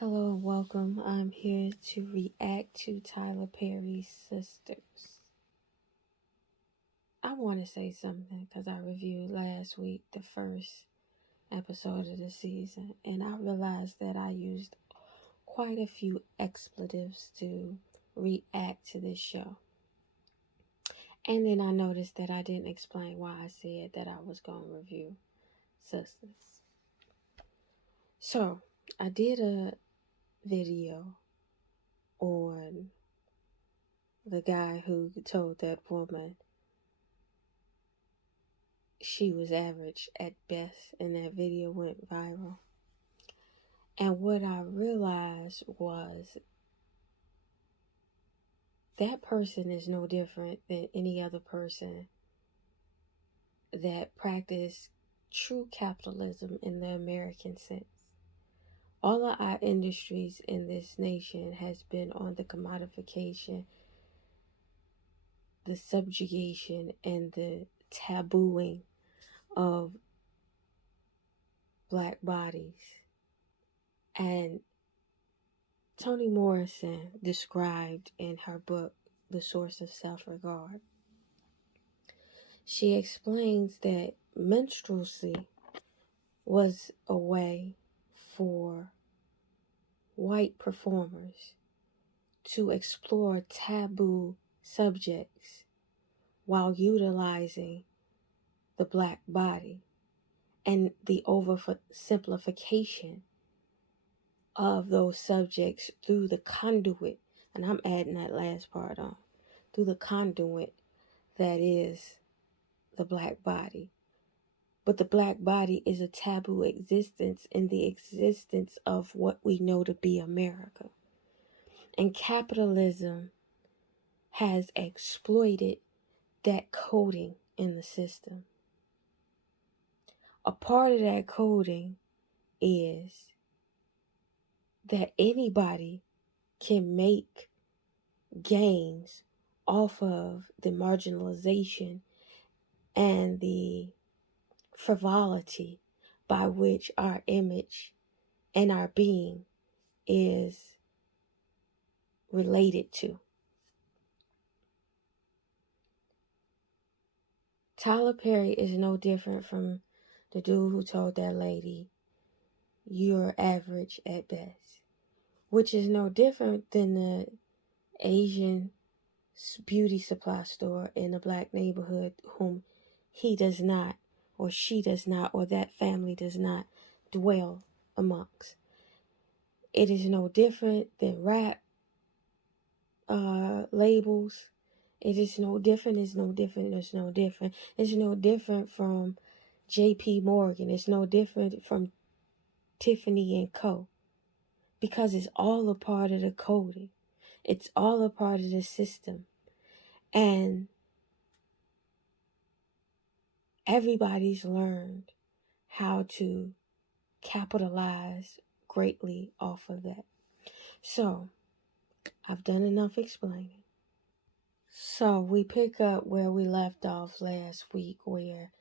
Hello and welcome. I'm here to react to Tyler Perry's Sisters. I want to say something because I reviewed last week the first episode of the season, and I realized that I used quite a few expletives to react to this show. And then I noticed that I didn't explain why I said that I was going to review Sisters. So, I did a video on the guy who told that woman she was average at best, and that video went viral. And what I realized was that person is no different than any other person that practiced true capitalism in the American sense. All of our industries in this nation has been on the commodification, the subjugation, and the tabooing of black bodies. And Toni Morrison described in her book, The Source of Self-Regard, she explains that minstrelsy was a way for white performers to explore taboo subjects while utilizing the black body and the oversimplification of those subjects through the conduit, and I'm adding that last part on, through the conduit that is the black body. But the black body is a taboo existence in the existence of what we know to be America. And capitalism has exploited that coding in the system. A part of that coding is that anybody can make gains off of the marginalization and the frivolity by which our image and our being is related to. Tyler Perry is no different from the dude who told that lady, "You're average at best," which is no different than the Asian beauty supply store in a black neighborhood whom he does not, or she does not, or that family does not dwell amongst. It is no different than rap labels. It is no different, it's no different, it's no different. It's no different from JP Morgan. It's no different from Tiffany and Co. Because it's all a part of the coding. It's all a part of the system. And everybody's learned how to capitalize greatly off of that. So, I've done enough explaining. So, we pick up where we left off last week, where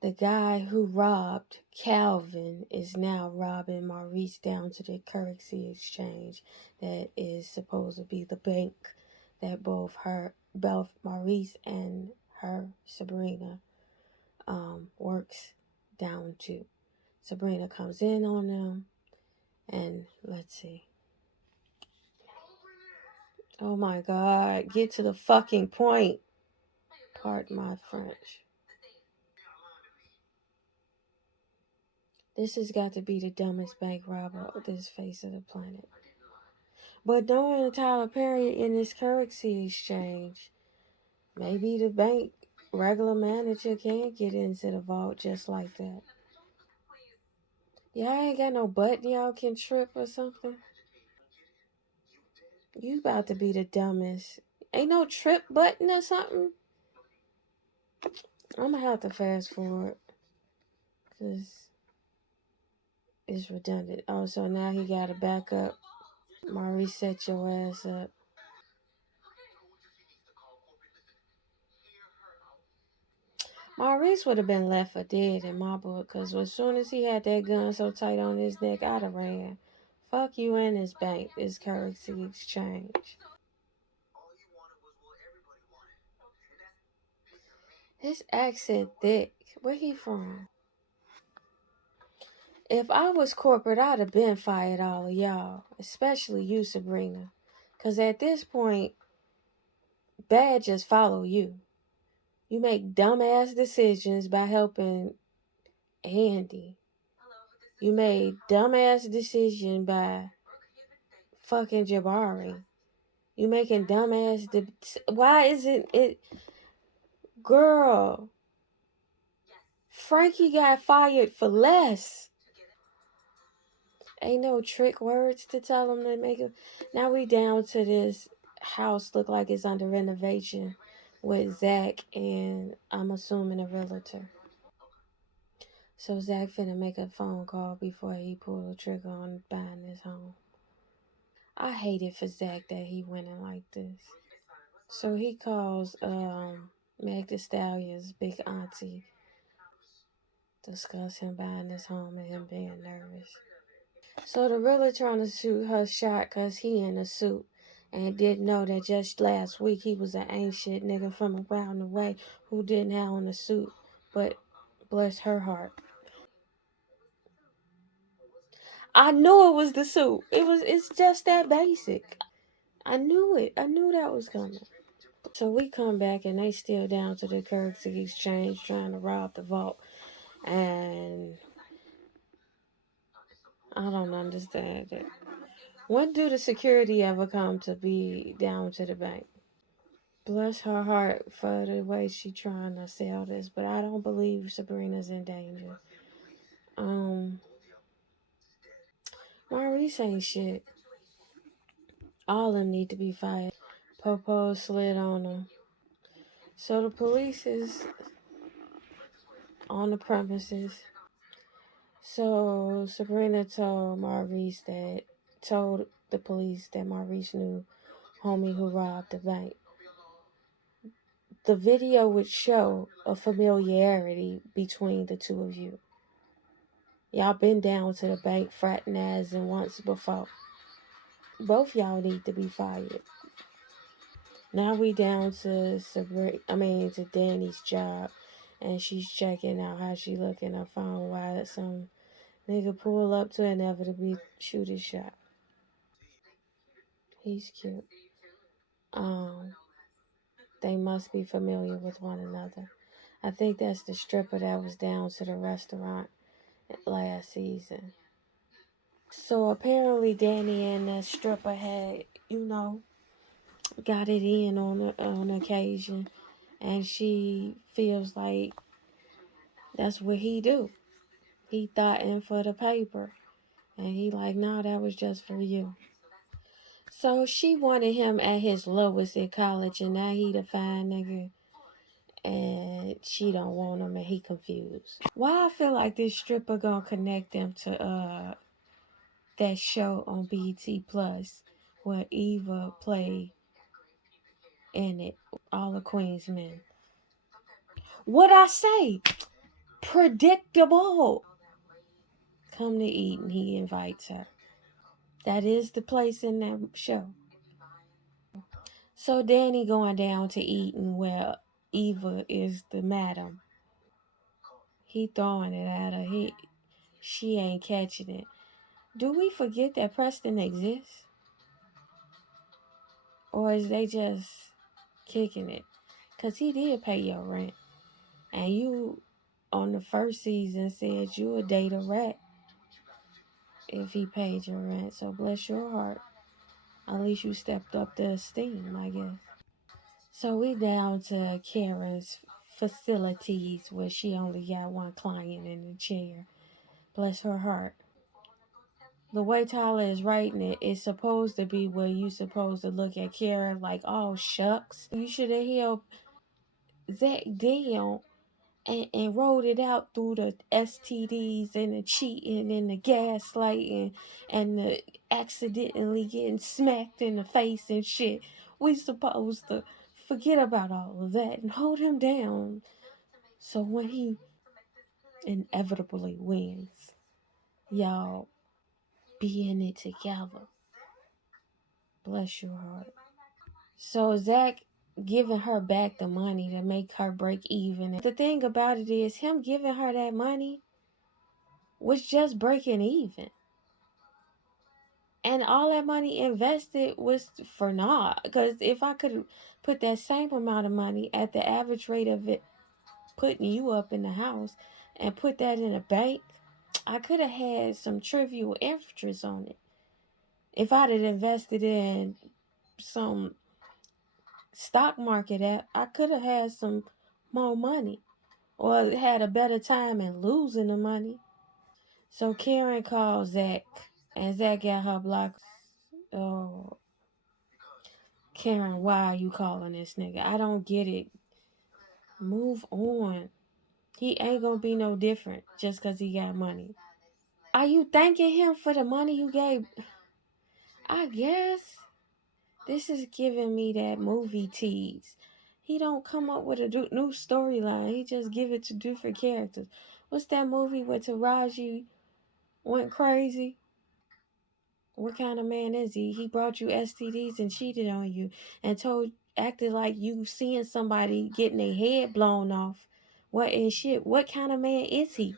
the guy who robbed Calvin is now robbing Maurice down to the currency exchange that is supposed to be the bank that both Maurice and her Sabrina works down to. Sabrina comes in on them, and let's see. Oh my God, get to the fucking point. Pardon my French. This has got to be the dumbest bank robber on this face of the planet. But knowing Tyler Perry in this currency exchange, maybe the bank regular manager can get into the vault just like that. Y'all ain't got no button y'all can trip or something? You about to be the dumbest. Ain't no trip button or something? I'm gonna have to fast forward because it's redundant. Oh, so now he got to back up. Maurice, set your ass up. Maurice would have been left for dead in my book, because as soon as he had that gun so tight on his neck, I'd have ran Fuck you in this bank, this currency exchange. His accent thick. Where he from? If I was corporate, I'd have been fired all of y'all, especially you, Sabrina. Cause at this point, bad just follow you. You make dumbass decisions by helping Andy. You made dumbass decision by fucking Jabari. You making dumbass. Why isn't it, girl? Frankie got fired for less. Ain't no trick words to tell him to make it. Now we down to this house look like it's under renovation with Zach and I'm assuming a realtor. So Zach finna make a phone call before he pull the trigger on buying this home. I hate it for Zach that he went in like this. So he calls Meg Thee Stallion's big auntie, discuss him buying this home and him being nervous. So the realtor trying to shoot her shot cause he in a suit and didn't know that just last week he was an ain't shit nigga from around the way who didn't have on a suit. But bless her heart. I knew it was the suit. It's just that basic. I knew it. I knew that was coming. So we come back and they still down to the currency exchange trying to rob the vault. And I don't understand it. When do the security ever come to be down to the bank? Bless her heart for the way she trying to sell this, but I don't believe Sabrina's in danger. Maurice ain't shit. All of them need to be fired. Popo slid on them. So the police is on the premises. So Sabrina told the police that Maurice knew homie who robbed the bank. The video would show a familiarity between the two of you. Y'all been down to the bank fraternizing once before. Both y'all need to be fired. Now we down to to Danny's job, and she's checking out how she look in her phone while some nigga pull up to inevitably shoot his shot. He's cute. They must be familiar with one another. I think that's the stripper that was down to the restaurant last season. So apparently Danny and the stripper had, got it in on occasion, and she feels like that's what he do. He thought in for the paper, and he like, no, that was just for you. So she wanted him at his lowest in college, and now he the fine nigga, and she don't want him, and he confused. Why I feel like this stripper gonna connect them to that show on BET Plus where Eva played in it, all the Queen's Men. What I say? Predictable. Come to eat, and he invites her. That is the place in that show. So Danny going down to Eaton where Eva is the madam. He throwing it at her. She ain't catching it. Do we forget that Preston exists? Or is they just kicking it? Because he did pay your rent. And you, on the first season, said you would date a rat if he paid your rent. So bless your heart. At least you stepped up the esteem, I guess. So we down to Karen's facilities where she only got one client in the chair. Bless her heart. The way Tyler is writing it, it's supposed to be where you supposed to look at Karen like, oh shucks, you should have held Zach down and rolled it out through the STDs and the cheating and the gaslighting and the accidentally getting smacked in the face and shit. We supposed to forget about all of that and hold him down. So when he inevitably wins, y'all be in it together. Bless your heart. So Zach giving her back the money to make her break even. The thing about it is, him giving her that money was just breaking even. And all that money invested was for naught. Because if I could put that same amount of money at the average rate of it putting you up in the house and put that in a bank, I could have had some trivial interest on it. If I'd have invested in some stock market app, I could have had some more money or had a better time in losing the money. So Karen called Zach, and Zach got her blocked. Oh, Karen, why are you calling this nigga? I don't get it. Move on. He ain't gonna be no different just because he got money. Are you thanking him for the money you gave? I guess. This is giving me that movie tease. He don't come up with a new storyline. He just give it to different characters. What's that movie where Taraji went crazy? What kind of man is he? He brought you STDs and cheated on you and acted like you seeing somebody getting their head blown off. What and shit? What kind of man is he?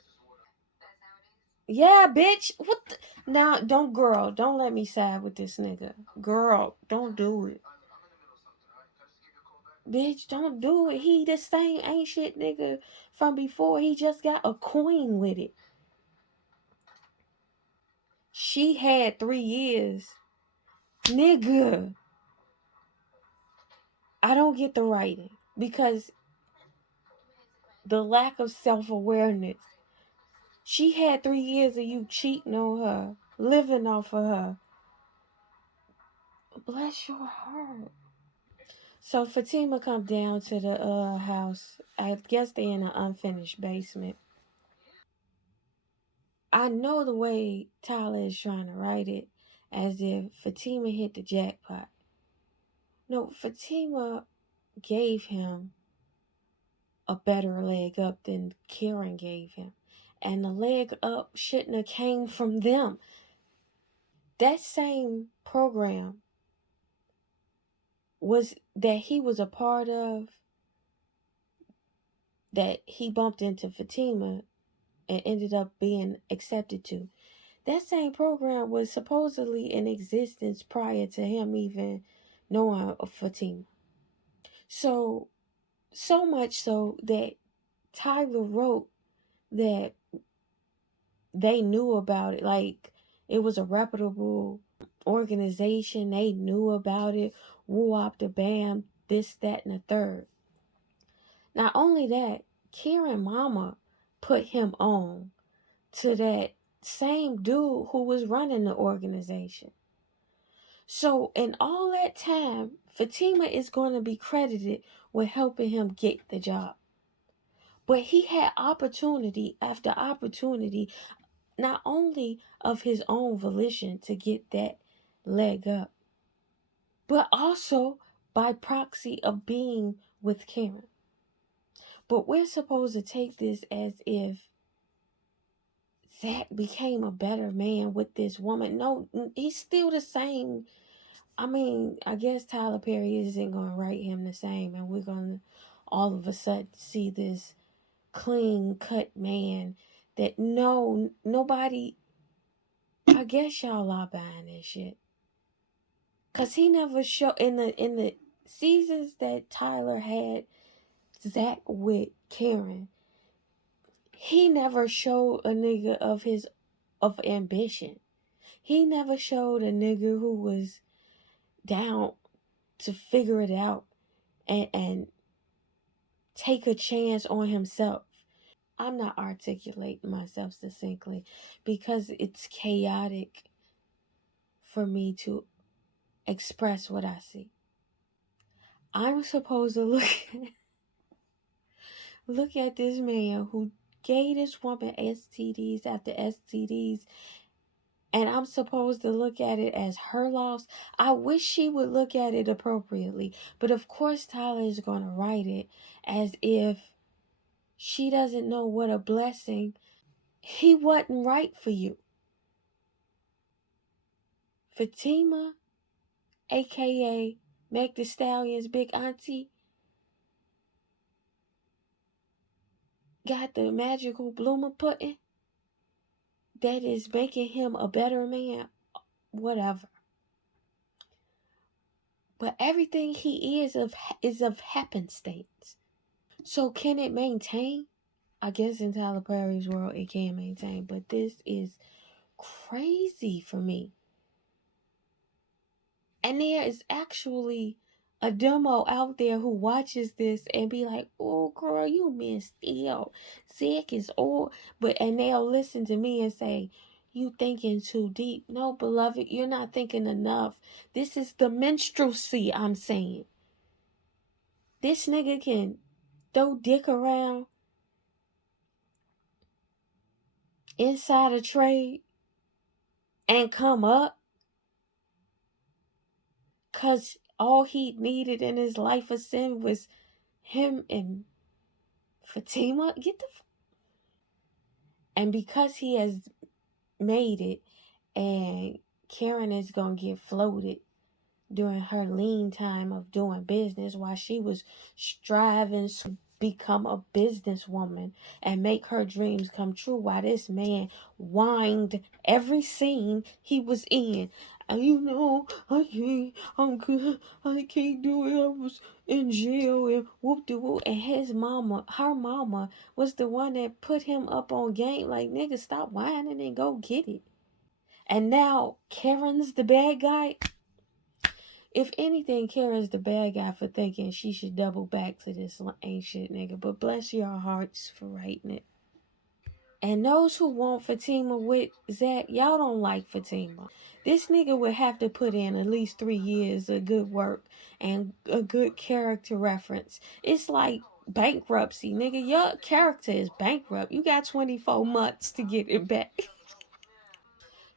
Yeah, bitch. What? Now, don't let me side with this nigga. Girl, don't do it. Bitch, don't do it. He the same ain't shit nigga from before. He just got a coin with it. She had 3 years. Nigga. I don't get the writing because the lack of self-awareness. She had 3 years of you cheating on her, living off of her. Bless your heart. So Fatima come down to the house. I guess they in an unfinished basement. I know the way Tyler is trying to write it as if Fatima hit the jackpot. No, Fatima gave him a better leg up than Karen gave him. And the leg up shouldn't have came from them. That same program was that he was a part of, that he bumped into Fatima and ended up being accepted to. That same program was supposedly in existence prior to him even knowing of Fatima. So much so that Tyler wrote that they knew about it. Like, it was a reputable organization. They knew about it. Woo up the bam, this, that, and the third. Not only that, Karen mama put him on to that same dude who was running the organization. So in all that time, Fatima is going to be credited with helping him get the job. But he had opportunity after opportunity, not only of his own volition to get that leg up, but also by proxy of being with Karen. But we're supposed to take this as if Zach became a better man with this woman. No, he's still the same. I mean, I guess Tyler Perry isn't going to write him the same, and we're going to all of a sudden see this clean cut man that nobody. I guess y'all are buying this shit, cause he never showed in the seasons that Tyler had Zach with Karen. He never showed a nigga of ambition. He never showed a nigga who was down to figure it out and take a chance on himself. I'm not articulating myself succinctly because it's chaotic for me to express what I see. I'm supposed to look at this man who gave this woman STDs after STDs, and I'm supposed to look at it as her loss. I wish she would look at it appropriately, but of course Tyler is going to write it as if she doesn't know what a blessing. He wasn't right for you. Fatima, aka Meg the Stallion's big auntie, got the magical bloomer pudding that is making him a better man, whatever. But everything he is of happenstance. So can it maintain? I guess in Tyler Perry's world it can maintain, but this is crazy for me. And there is actually a demo out there who watches this and be like, "Oh, girl, you missed ill. Sick is all," and they'll listen to me and say, "You thinking too deep." No, beloved, you're not thinking enough. This is the minstrelsy I'm saying. This nigga can throw dick around inside a trade and come up because all he needed in his life of sin was him and Fatima. And because he has made it and Karen is going to get floated during her lean time of doing business while she was striving to become a businesswoman and make her dreams come true, while this man whined every scene he was in. And I'm good, I can't do it, I was in jail and whoop de whoop. And her mama was the one that put him up on game, like, nigga, stop whining and go get it. And now Karen's the bad guy. If anything, Kara's the bad guy for thinking she should double back to this ain't shit nigga. But bless your hearts for writing it. And those who want Fatima with Zach, y'all don't like Fatima. This nigga would have to put in at least 3 years of good work and a good character reference. It's like bankruptcy, nigga. Your character is bankrupt. You got 24 months to get it back.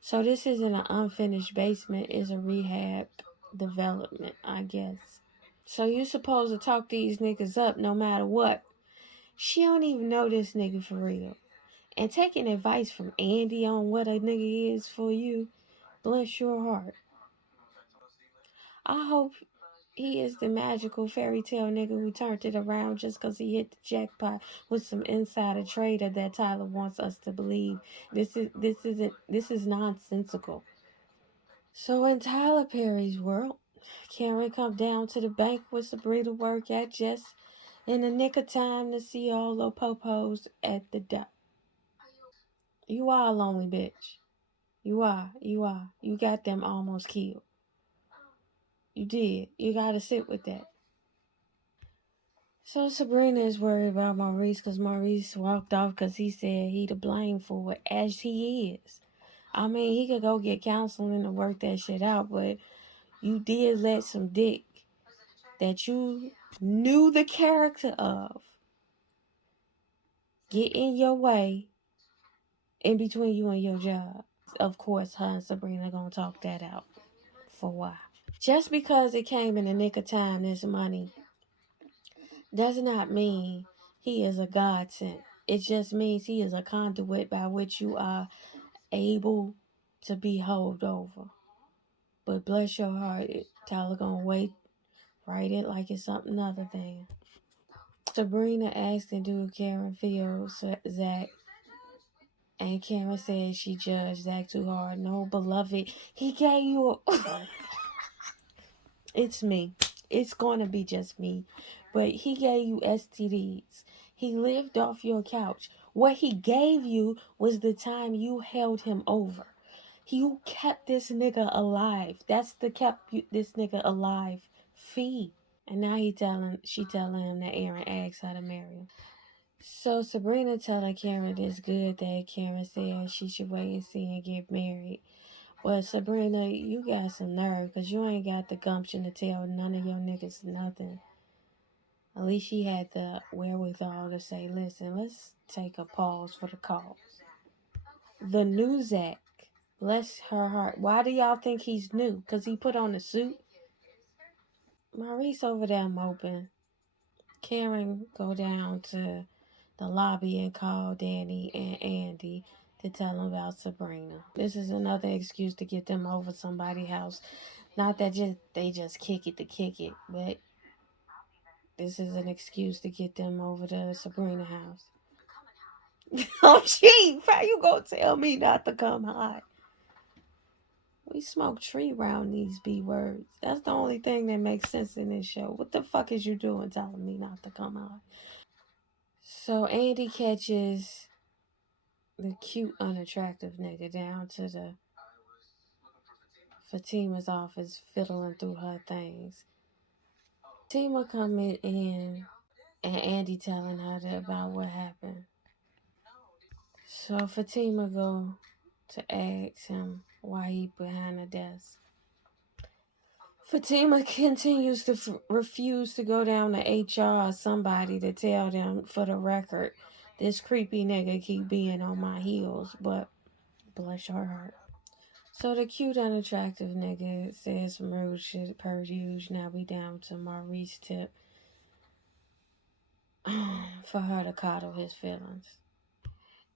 So this isn't an unfinished basement. It's a rehab development, I guess. So you supposed to talk these niggas up no matter what. She don't even know this nigga for real. And taking advice from Andy on what a nigga is for you, bless your heart. I hope he is the magical fairy tale nigga who turned it around just because he hit the jackpot with some insider trader that Tyler wants us to believe. This is nonsensical. So in Tyler Perry's world, Karen come down to the bank with Sabrina work at just in the nick of time to see all the popos at the door. You are a lonely bitch. You are. You got them almost killed. You did. You gotta sit with that. So Sabrina is worried about Maurice because Maurice walked off because he said he to blame for it, as he is. I mean, he could go get counseling and work that shit out, but you did let some dick that you knew the character of get in your way in between you and your job. Of course, her and Sabrina gonna talk that out for a while. Just because it came in the nick of time, this money, does not mean he is a godsend. It just means he is a conduit by which you are able to be held over. But bless your heart, Tyler gonna write it like it's something other than. Sabrina asked and do Karen feel Zach, and Karen said she judged Zach too hard. No, beloved, he gave you a it's me. It's going to be just me. But he gave you STDs. He lived off your couch. What he gave you was the time you held him over. You kept this nigga alive. That's the this nigga alive fee. And now she telling him that Aaron asked how to marry him. So Sabrina telling Karen it's good that Karen said she should wait and see and get married. Well, Sabrina, you got some nerve because you ain't got the gumption to tell none of your niggas nothing. At least she had the wherewithal to say, listen, let's take a pause for the cause. The new Zach, bless her heart. Why do y'all think he's new? Because he put on a suit? Maurice over there moping. Karen go down to the lobby and call Danny and Andy. to tell them about Sabrina. This is another excuse to get them over somebody's house. Not that they just kick it to kick it, but this is an excuse to get them over to Sabrina house. Oh, gee, how you gonna tell me not to come high? We smoke tree around these B words. That's the only thing that makes sense in this show. What the fuck is you doing telling me not to come high? So Andy catches the cute, unattractive nigga down to the Fatima's office fiddling through her things. Fatima coming in and Andy telling her about what happened. So Fatima go to ask him why he behind the desk. Fatima continues to refuse to go down to HR or somebody to tell them, for the record, this creepy nigga keep being on my heels, but bless your heart. So the cute, unattractive nigga says some rude shit per usual. Now we down to Maurice tip for her to coddle his feelings.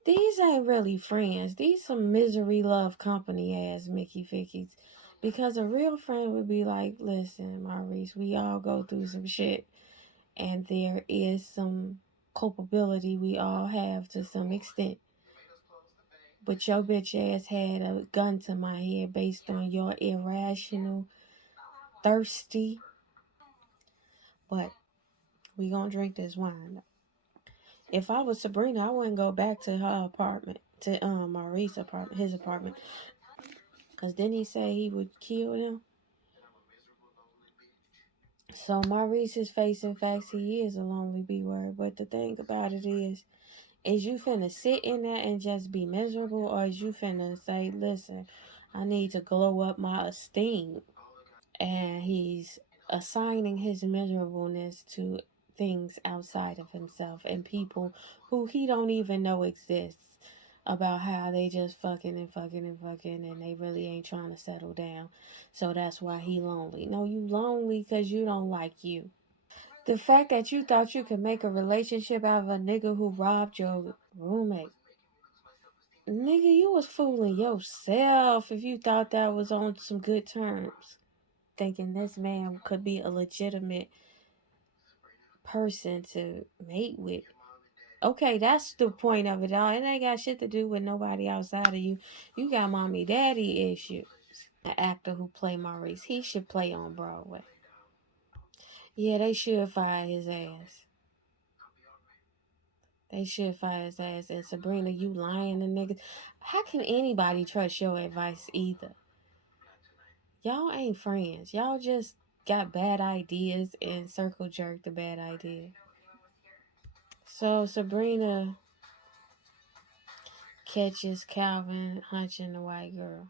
These ain't really friends. These some misery love company ass Mickey Fickies. Because a real friend would be like, listen, Maurice, we all go through some shit. And there is some culpability we all have to some extent. But your bitch ass had a gun to my head based on your irrational, thirsty. But we gonna drink this wine. If I was Sabrina, I wouldn't go back to her apartment, to Maurice's apartment, his apartment. Because didn't he say he would kill them? So Maurice is facing facts. He is a lonely B word. But the thing about it is you finna sit in there and just be miserable, or is you finna say, listen, I need to glow up my esteem? And he's assigning his miserableness to things outside of himself and people who he don't even know exists, about how they just fucking and fucking and fucking and they really ain't trying to settle down. So that's why he lonely. No, you lonely because you don't like you. The fact that you thought you could make a relationship out of a nigga who robbed your roommate. Nigga, you was fooling yourself if you thought that was on some good terms. Thinking this man could be a legitimate person to mate with. Okay, that's the point of it all. It ain't got shit to do with nobody outside of you. You got mommy daddy issues. The actor who played Maurice, he should play on Broadway. Yeah, they should fire his ass. They should fire his ass. And Sabrina, you lying to niggas. How can anybody trust your advice either? Y'all ain't friends. Y'all just got bad ideas and circle jerk the bad idea. So Sabrina catches Calvin hunching the white girl.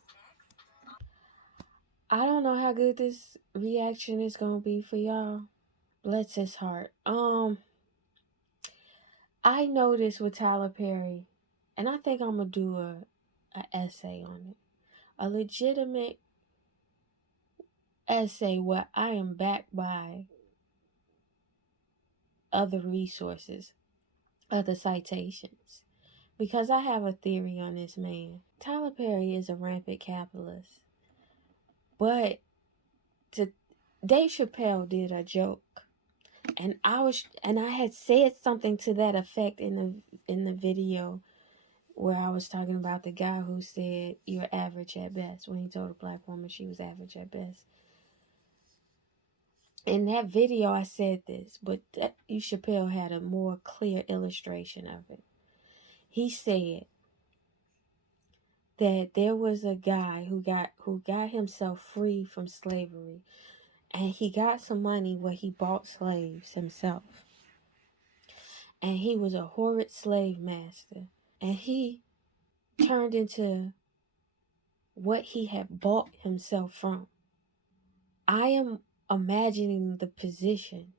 I don't know how good this reaction is gonna be for y'all. Bless his heart. I noticed with Tyler Perry, and I think I'm gonna do a essay on it. A legitimate essay where I am backed by other resources, other citations. Because I have a theory on this man. Tyler Perry is a rampant capitalist. But Dave Chappelle did a joke. And I had said something to that effect in the video where I was talking about the guy who said you're average at best, when he told a black woman she was average at best. In that video I said this, but Chappelle had a more clear illustration of it. He said that there was a guy who got himself free from slavery, and he got some money where he bought slaves himself. And he was a horrid slave master. And he turned into what he had bought himself from. I am imagining the position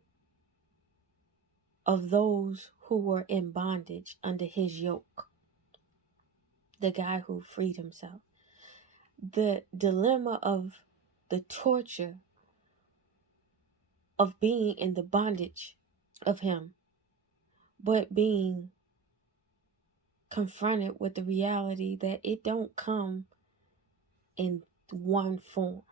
of those who were in bondage under his yoke. The guy who freed himself. The dilemma of the torture of being in the bondage of him, but being confronted with the reality that it don't come in one form,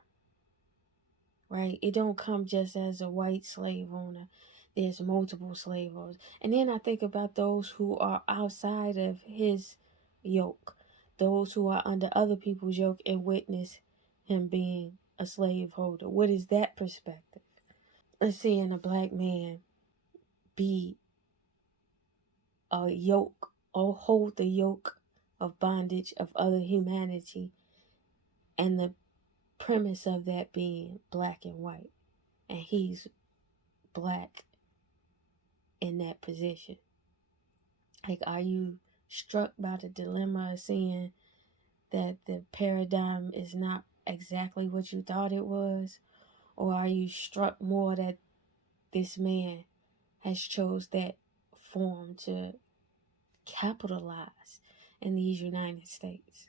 right? It don't come just as a white slave owner. There's multiple slave owners. And then I think about those who are outside of his yoke, those who are under other people's yoke and witness him being a slave holder. What is that perspective? And seeing a black man be a yoke or hold the yoke of bondage of other humanity, and the premise of that being black and white, and he's black in that position. Like, are you struck by the dilemma of seeing that the paradigm is not exactly what you thought it was? Or are you struck more that this man has chose that form to capitalize in these United States?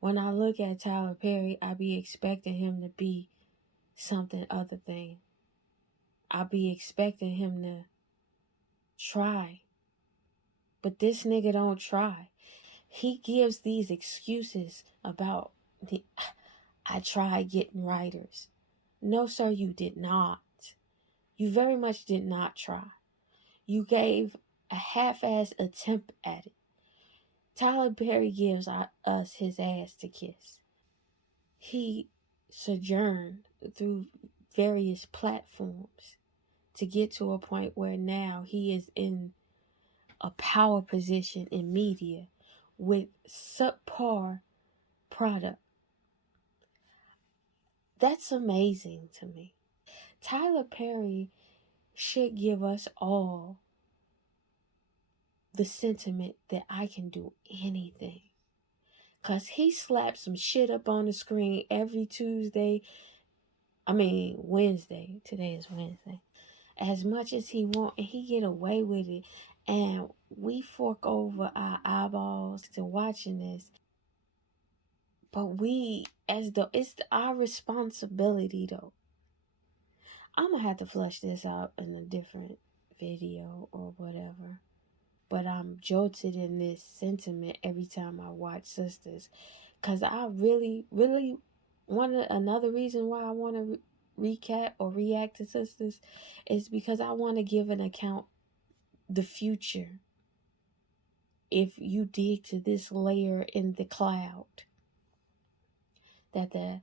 When I look at Tyler Perry, I be expecting him to be something other than. I be expecting him to try. But this nigga don't try. He gives these excuses about I tried getting writers. No, sir, you did not. You very much did not try. You gave a half-assed attempt at it. Tyler Perry gives us his ass to kiss. He sojourned through various platforms to get to a point where now he is in a power position in media with subpar product. That's amazing to me. Tyler Perry should give us all the sentiment that I can do anything. Because he slaps some shit up on the screen every Wednesday. Today is Wednesday. As much as he want, and he get away with it. And we fork over our eyeballs to watching this. But it's our responsibility though. I'm gonna have to flush this out in a different video or whatever. But I'm jolted in this sentiment every time I watch Sistas. Because I really, really another reason why I want to recap or react to Sistas is because I want to give an account the future. If you dig to this layer in the cloud, that the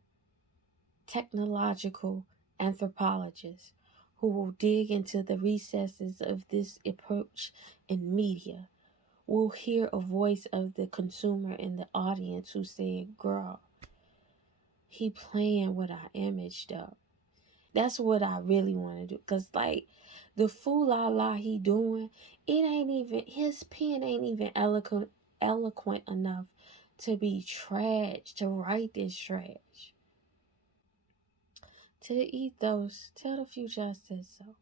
technological anthropologists who will dig into the recesses of this approach in media will hear a voice of the consumer in the audience who said, girl, he playing with our image though. That's what I really want to do. Because like the fool la la he doing, his pen ain't even eloquent enough to be trash, to write this trash. To the ethos, tell the future I said so.